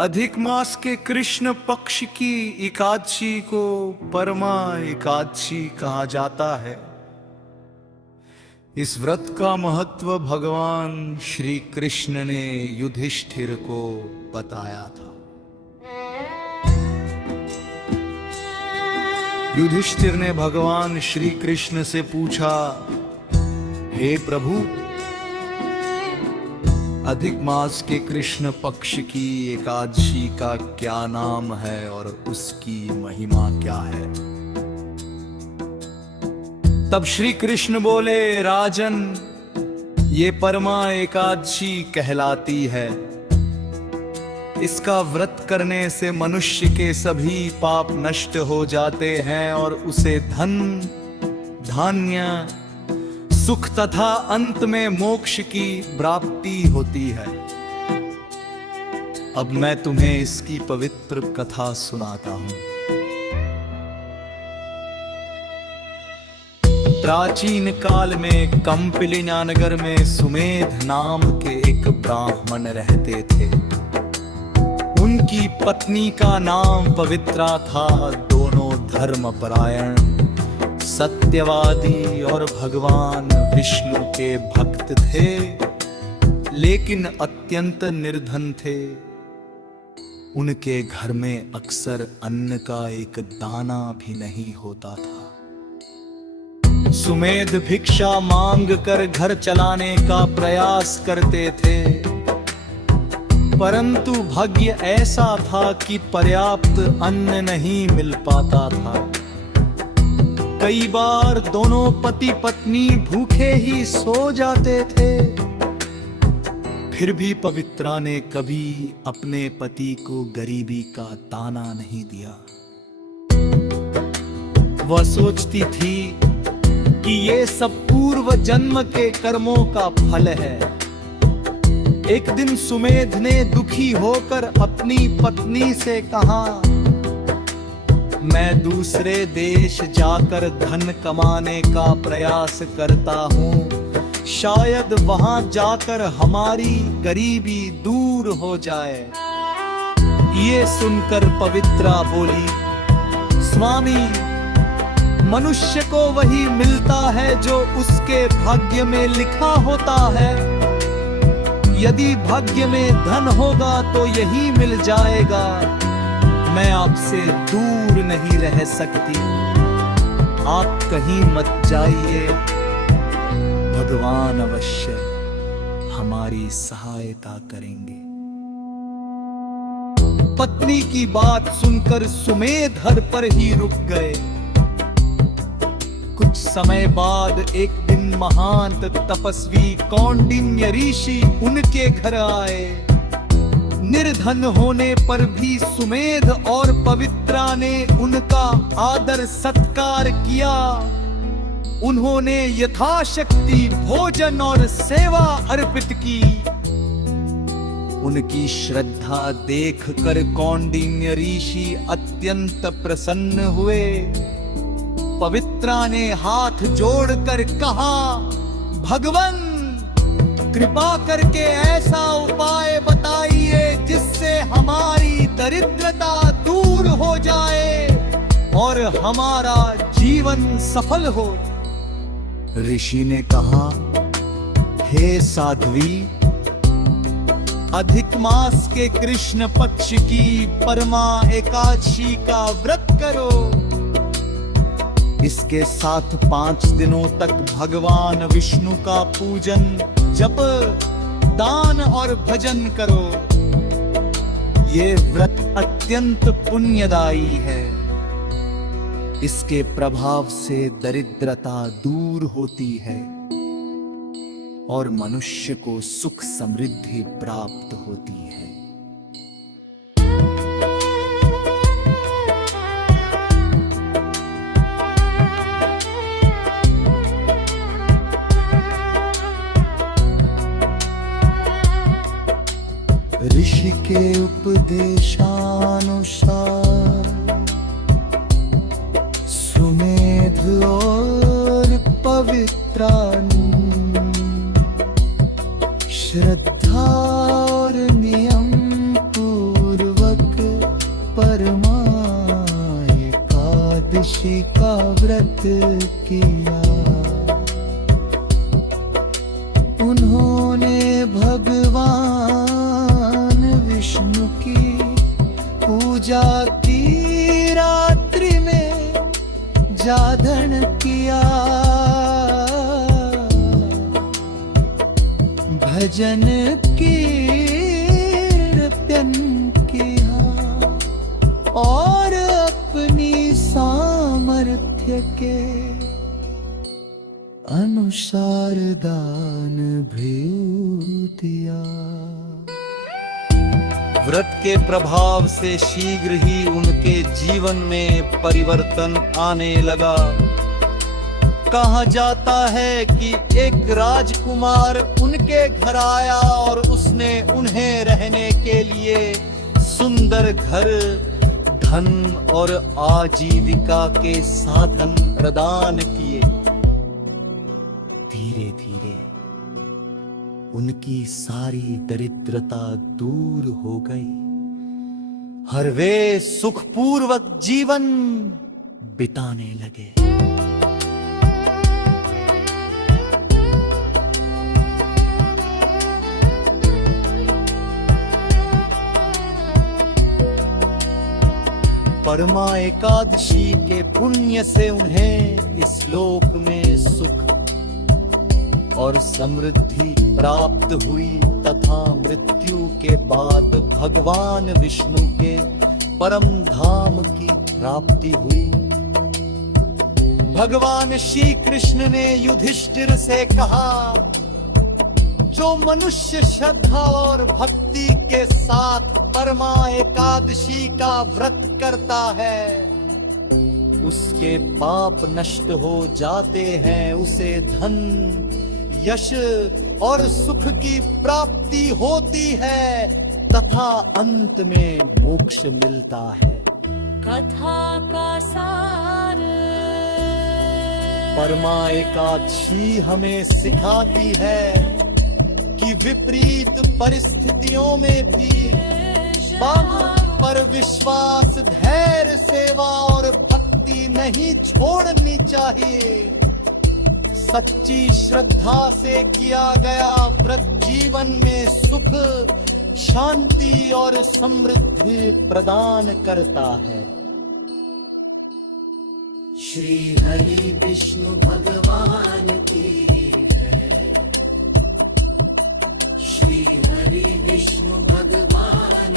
अधिक मास के कृष्ण पक्ष की एकादशी को परमा एकादशी कहा जाता है। इस व्रत का महत्व भगवान श्री कृष्ण ने युधिष्ठिर को बताया था। युधिष्ठिर ने भगवान श्री कृष्ण से पूछा, हे प्रभु, अधिक मास के कृष्ण पक्ष की एकादशी का क्या नाम है और उसकी महिमा क्या है? तब श्री कृष्ण बोले, राजन, ये परमा एकादशी कहलाती है। इसका व्रत करने से मनुष्य के सभी पाप नष्ट हो जाते हैं और उसे धन, धान्य, सुख तथा अंत में मोक्ष की प्राप्ति होती है। अब मैं तुम्हें इसकी पवित्र कथा सुनाता हूं। प्राचीन काल में कंपिलिना नगर में सुमेध नाम के एक ब्राह्मण रहते थे। उनकी पत्नी का नाम पवित्रा था। दोनों धर्मपरायण, सत्यवादी और भगवान विष्णु के भक्त थे, लेकिन अत्यंत निर्धन थे। उनके घर में अक्सर अन्न का एक दाना भी नहीं होता था। सुमेध भिक्षा मांग कर घर चलाने का प्रयास करते थे, परंतु भाग्य ऐसा था कि पर्याप्त अन्न नहीं मिल पाता था। कई बार दोनों पति पत्नी भूखे ही सो जाते थे। फिर भी पवित्रा ने कभी अपने पति को गरीबी का ताना नहीं दिया। वह सोचती थी कि ये सब पूर्व जन्म के कर्मों का फल है। एक दिन सुमेध ने दुखी होकर अपनी पत्नी से कहा, मैं दूसरे देश जाकर धन कमाने का प्रयास करता हूँ। शायद वहां जाकर हमारी गरीबी दूर हो जाए। ये सुनकर पवित्रा बोली, स्वामी, मनुष्य को वही मिलता है जो उसके भाग्य में लिखा होता है। यदि भाग्य में धन होगा तो यही मिल जाएगा। मैं आपसे दूर नहीं रह सकती। आप कहीं मत जाइए। भगवान अवश्य हमारी सहायता करेंगे। पत्नी की बात सुनकर सुमेध हर पर ही रुक गए। कुछ समय बाद एक दिन महान तपस्वी कौंडिन्य ऋषि उनके घर आए। निर्धन होने पर भी सुमेध और पवित्रा ने उनका आदर सत्कार किया। उन्होंने यथाशक्ति भोजन और सेवा अर्पित की। उनकी श्रद्धा देखकर कौंडिन्य ऋषि अत्यंत प्रसन्न हुए। पवित्रा ने हाथ जोड़कर कहा, भगवान, कृपा करके ऐसा उपाय बताइए जिससे हमारी दरिद्रता दूर हो जाए और हमारा जीवन सफल हो। ऋषि ने कहा, हे साध्वी, अधिक मास के कृष्ण पक्ष की परमा एकादशी का व्रत करो। इसके साथ 5 दिनों तक भगवान विष्णु का पूजन, जप, दान और भजन करो। ये व्रत अत्यंत पुण्यदायी है। इसके प्रभाव से दरिद्रता दूर होती है और मनुष्य को सुख समृद्धि प्राप्त होती है। ऋषि के उपदेशानुसार सुमेध और पवित्रा श्रद्धा और नियम पूर्वक एकादशी का व्रत किया। उन्होंने भगवान विष्णु की पूजा की, रात्रि में जागरण किया, भजन कीर्तन किया और अपनी सामर्थ्य के अनुसार दान भी दिया। व्रत के प्रभाव से शीघ्र ही उनके जीवन में परिवर्तन आने लगा। कहा जाता है कि एक राजकुमार उनके घर आया और उसने उन्हें रहने के लिए सुंदर घर, धन और आजीविका के साधन प्रदान किए। धीरे धीरे उनकी सारी दरिद्रता दूर हो गई, हर वे सुखपूर्वक जीवन बिताने लगे। परमा एकादशी के पुण्य से उन्हें इस लोक में सुख और समृद्धि प्राप्त हुई तथा मृत्यु के बाद भगवान विष्णु के परम धाम की प्राप्ति हुई। भगवान श्री कृष्ण ने युधिष्ठिर से कहा, जो मनुष्य श्रद्धा और भक्ति के साथ परमा एकादशी का व्रत करता है, उसके पाप नष्ट हो जाते हैं, उसे धन, यश और सुख की प्राप्ति होती है तथा अंत में मोक्ष मिलता है। कथा का सार परमा एकादशी हमें सिखाती है कि विपरीत परिस्थितियों में भी बम पर विश्वास, धैर्य, सेवा और भक्ति नहीं छोड़नी चाहिए। सच्ची श्रद्धा से किया गया व्रत जीवन में सुख, शांति और समृद्धि प्रदान करता है। श्री हरि विष्णु भगवान की जय। श्री हरि विष्णु भगवान